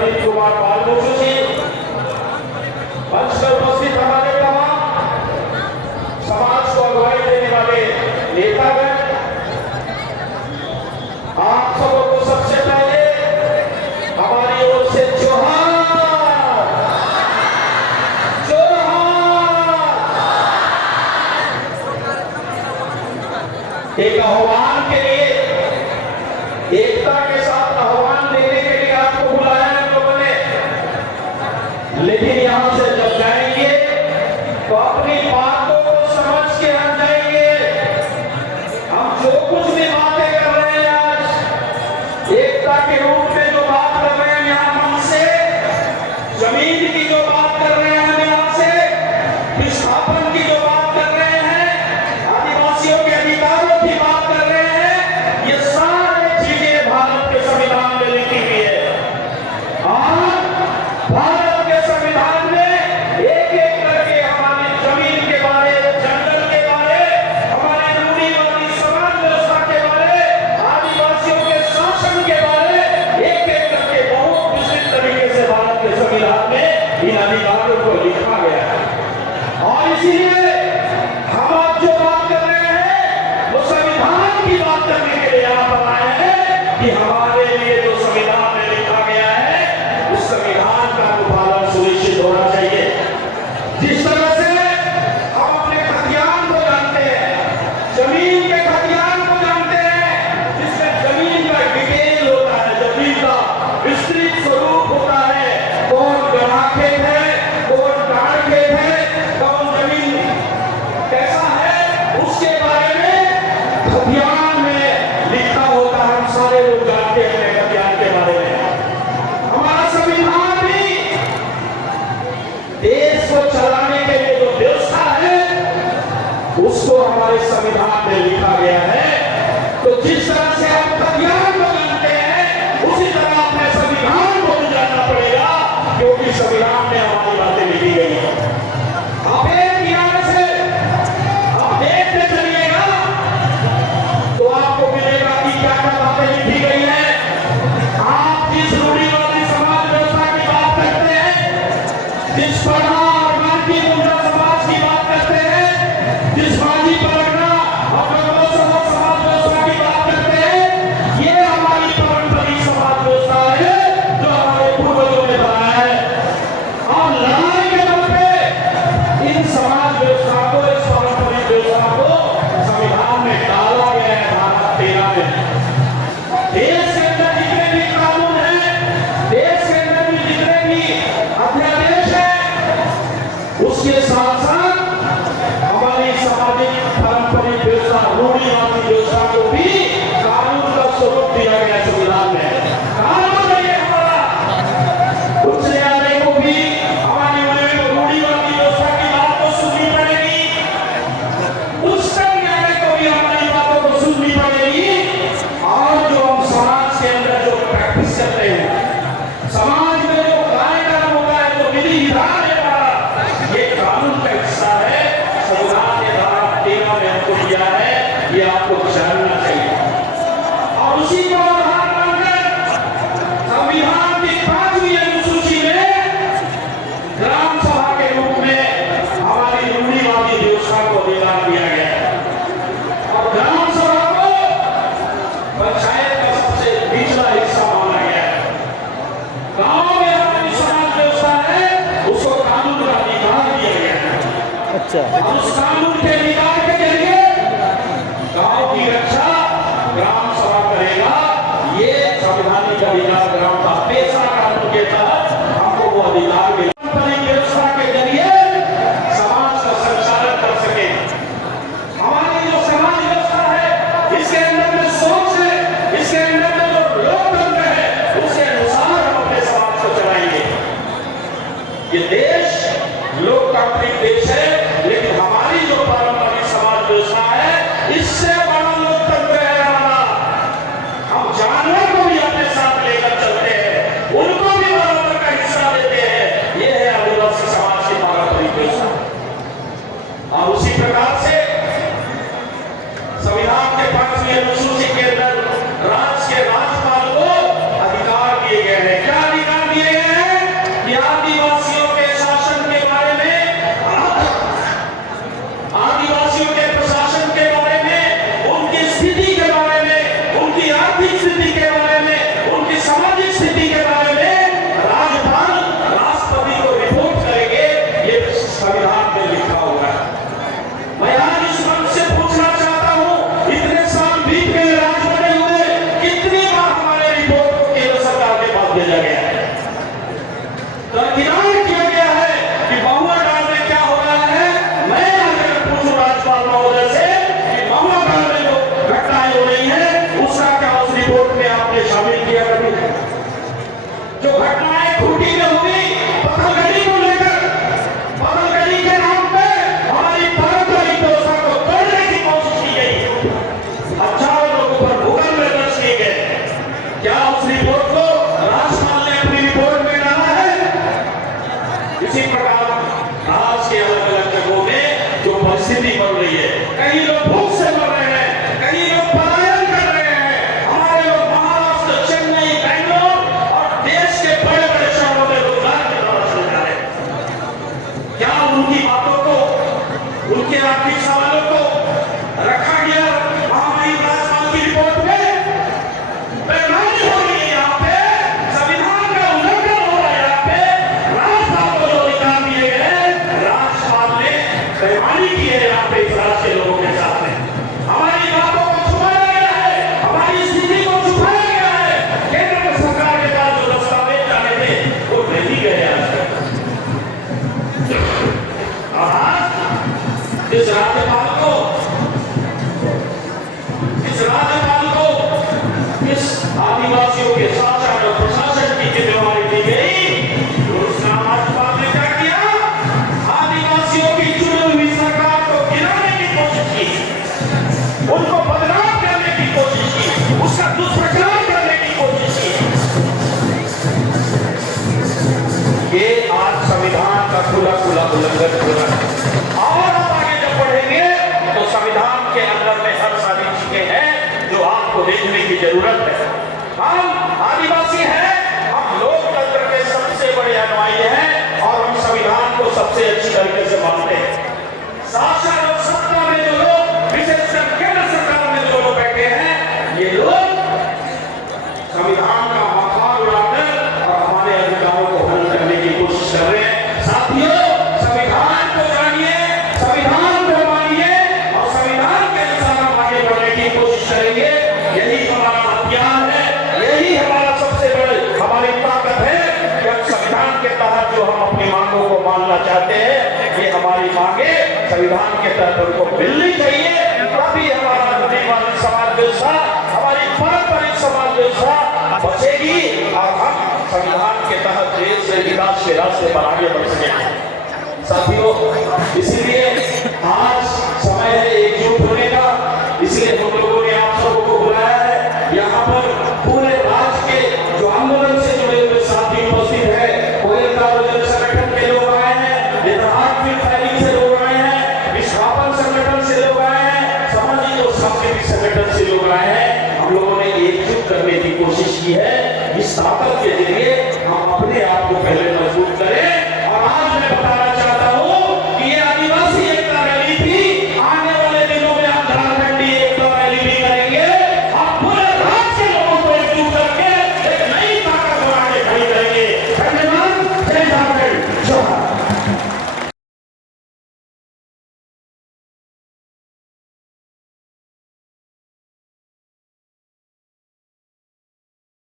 प्रदीप कुमार बालमुखी जी, मंच पर उपस्थित हमारे तमाम समाज को अगुवाई देने वाले नेतागण, आप सबों को सबसे पहले हमारी ओर से जोहार जोहार। एक आह्वान के लिए, एकता के साथ आह्वान देने के लिए आपको बुलाया है लोगों ने, लेकिन यहां से जब जाएंगे तो अपनी बातों को समझ के हम जाएंगे। हम जो कुछ भी बातें कर रहे हैं आज एकता के रूप में जो बात कर रहे हैं यहां मन से, जमीन की जो बात कर रहे हैं हम यहां से, विस्थापन की जो बात कर रहे हैं, आदिवासियों के अधिकारों की बात कर रहे हैं, ये सारी चीजें भारत के संविधान में लिखी हुई है। और भारत के संविधान में एक एक करके हमारी जमीन के बारे, जंगल के बारे, हमारी रूढ़िवादी समाज व्यवस्था के बारे, आदिवासियों के शासन के बारे एक एक करके बहुत विस्तृत तरीके से भारत के संविधान में इन अधिकारों को लिखा गया है। और इसीलिए हम आज जो बात कर रहे हैं वो संविधान की बात करने के लिए यहाँ पर आए हैं कि हमारे लिए जो संविधान में लिखा गया है उस संविधान का अनुपालन सुनिश्चित होना चाहिए। जिस तरह से हम अपने खतियान को जानते हैं, जमीन के खतियान को जानते हैं, जिसमें जमीन का डिटेल होता है, जमीन का विस्तृत स्वरूप होता है, कौन गड़ा खेत है, कौन गाड़ खेत है, कौन जमीन कैसा है, उसके बारे में खतियान में लिखा होता है। हम सारे लोग जानते हैं खतियान के बारे में। हमारा संविधान भी देश को चलाने के लिए जो व्यवस्था है उसको हमारे संविधान में लिखा गया है। तो जिस तरह से हम खतियान को जानते हैं उसी तरह अपने संविधान को भी जानना पड़ेगा, क्योंकि संविधान में हमारी बातें लिखी गई हैं। आप एक किनारे से आप देखते चलिएगा तो आपको मिलेगा कि क्या क्या बातें लिखी गई हैं। आप जिस रूढ़िवादी समाज व्यवस्था की बात करते हैं, जिस परमार गांधी मुंडा समाज की बात करते हैं, जिस माजी परगना और समाज व्यवस्था की बात करते हैं, ये हमारी पारंपरिक समाज व्यवस्था है जो हमारे पूर्वजों ने बनाया है। और लड़ाई के दम पे इन समाज व्यवस्था को, इस पारंपरिक व्यवस्था को संविधान में डाला गया है। धारा 13 में देश के अंदर जितने भी कानून हैं, देश के अंदर भी जितने भी अध्यादेश हैं, उसके साथ साथ हमारी सामाजिक पारंपरिक व्यवस्था, रूढ़िवादी व्यवस्था को भी कानून का स्वरूप दिया गया है संविधान में। कानून है ये हमारा। उच्च न्यायालय को भी हमारी रूढ़िवादी व्यवस्था की बात को सुननी पड़ेगी, उच्चतम न्यायालय को भी हमारी बातों को सुननी पड़ेगी। और जो हम समाज के अंदर जो प्रैक्टिस करते हैं, समाज में जो कार्यक्रम होता है, जो विधि विधान है हमारा, ये कानून का हिस्सा है। संविधान के धारा 13 में हमको दिया है, ये आपको जानना चाहिए। और उसी को आधार मानकर संविधान की 5वीं अनुसूची में ग्राम सभा के रूप में हमारी रूढ़िवादी व्यवस्था को अधिकार दिया गया है। और ग्राम सभा को पंचायत का सबसे निचला हिस्सा माना गया है। गांव में हमारी समाज व्यवस्था है, उसको कानून का अधिकार दिया गया है। अच्छा, और उस कानून के अधिकार के जरिए गांव की रक्षा ग्राम सभा करेगा। ये संवैधानिक अधिकार ग्राम का पेशा कानून के तहत हमको वो अधिकार मिला। पारंपरिक व्यवस्था के जरिए समाज का संचालन कर सके। हमारी जो समाज व्यवस्था है, इसके अंदर में सोच है, इसके अंदर में जो लोकतंत्र है, उसके अनुसार हम अपने समाज को चलाएंगे। ये देश लोकतांत्रिक देश है, लेकिन हमारी जो पारंपरिक समाज व्यवस्था है, इससे बड़ा लोकतंत्र है हमारा। हम जानवर को भी अपने साथ लेकर चलते हैं, उनको भी बराबर का हिस्सा देते हैं। ये है आदिवासी समाज की पारंपरिक व्यवस्था। और उसी प्रकार से संविधान के 5वीं अनुसूची के अंदर राज्य के राज्यपाल को अधिकार दिए गए हैं। क्या अधिकार दिए गए आर्थिक स्थिति के बारे में, उनकी सामाजिक स्थिति के बारे में राज्यपाल राष्ट्रपति को रिपोर्ट करेंगे। ये संविधान में लिखा हुआ है। मैं आज इस मंच से पूछना चाहता हूं, इतने साल बीत गए राज बने हुए, कितनी बार हमारे रिपोर्ट को केंद्र सरकार के पास भेजा गया है? दरकिनार किया गया है कि महुआ डाल में क्या हो रहा है। मैं अगर पूछूं राज्यपाल महोदय से कि महुआ डाल में जो घटनाएं हो रही है, उसका क्या उस रिपोर्ट में आपने शामिल किया कभी? जो घटनाएं खूंटी में हुई, पथलगड़ी को लेकर, पथलगड़ी के नाम पे हमारी पारंपरिक व्यवस्था को तोड़ने की कोशिश की गई, हजारों लोगों पर भूखंड में दर्ज किए गए। क्या उस रिपोर्ट को राज्यपाल ने अपनी रिपोर्ट में डाला है? इसी प्रकार आज के अलग अलग जगहों में जो परिस्थिति बन रही है, कहीं लोग भूख से मर रहे हैं, कहीं लोग पलायन कर रहे हैं। हमारे लोग महाराष्ट्र, चेन्नई, बेंगलोर और देश के बड़े बड़े शहरों में रोजगार की तलाश में जा रहे हैं। क्या उनकी बातों को, उनके आर्थिक सवालों को रखा गया महामहिम राज्यपाल की रिपोर्ट में? बेईमानी हो रही है यहाँ पे, संविधान का उल्लंघन हो रहा है यहाँ पे। राज्यपाल को जो अधिकार दिए गए, राज्यपाल ने बेईमानी की है यहाँ पे इस राज्य के लोगों के साथ में। हमारी बातों को छुपाया गया है, हमारी स्थिति को छुपाया गया है। केंद्र सरकार के पास जो दस्तावेज जाने थे वो नहीं गए आज तक। और आज इस राज्यपाल को इस आदिवासियों के शासन और प्रशासन की जिम्मेवारी दी गई, तो उस राज्यपाल ने क्या किया? आदिवासियों की चुनी हुई सरकार को गिराने की कोशिश की, उनको बदनाम करने की कोशिश की, उसका दुष्प्रचार करने की कोशिश की। ये आज संविधान का खुला खुला उल्लंघन हो रहा है। और आप आगे जब बढ़ेंगे तो संविधान के अंदर में हर सारी चीजें हैं जो आपको देखने की जरूरत है। हम आदिवासी हैं, हम लोकतंत्र के सबसे बड़े अनुयायी हैं और हम संविधान को सबसे अच्छी तरीके से मानते हैं। शासन और सत्ता में जो लोग, विशेषकर केंद्र सरकार में जो लोग बैठे हैं, ये लोग संविधान का मखान उड़ाकर और हमारे अधिकारों को हनन करने की कोशिश कर रहे हैं। साथियों, संविधान को जानिए, संविधान को मानिए और संविधान के अनुसार हम आगे बढ़ने की कोशिश करेंगे। यही हमारा हथियार है, यही हमारा सबसे बड़ी हमारी ताकत है कि हम संविधान के तहत जो हम अपनी मांगों को मानना चाहते हैं, ये हमारी मांगे संविधान के तहत उनको मिलनी चाहिए। तभी हमारा रूढ़िवादी समाज व्यवस्था, हमारी पारंपरिक समाज व्यवस्था बचेगी और हम संविधान के तहत देश से विकास के रास्ते पर आगे बढ़ सकेंगे। साथियों, इसीलिए आज समय है एकजुट होने का, इसलिए हम लोगों ने आप सबको को बुलाया है। यहाँ पर पूरे राज्य के जो आंदोलन से जुड़े हुए साथी उपस्थित है, कोयल कारोजन संगठन के लोग आए हैं, नेतृत्व फैली से लोग आए हैं, विस्थापन संगठन से लोग आए हैं, सामाजिक और सांस्कृतिक संगठन से लोग आए हैं। हम लोगों ने एकजुट करने की कोशिश की है। इस ताकत के जरिए हम अपने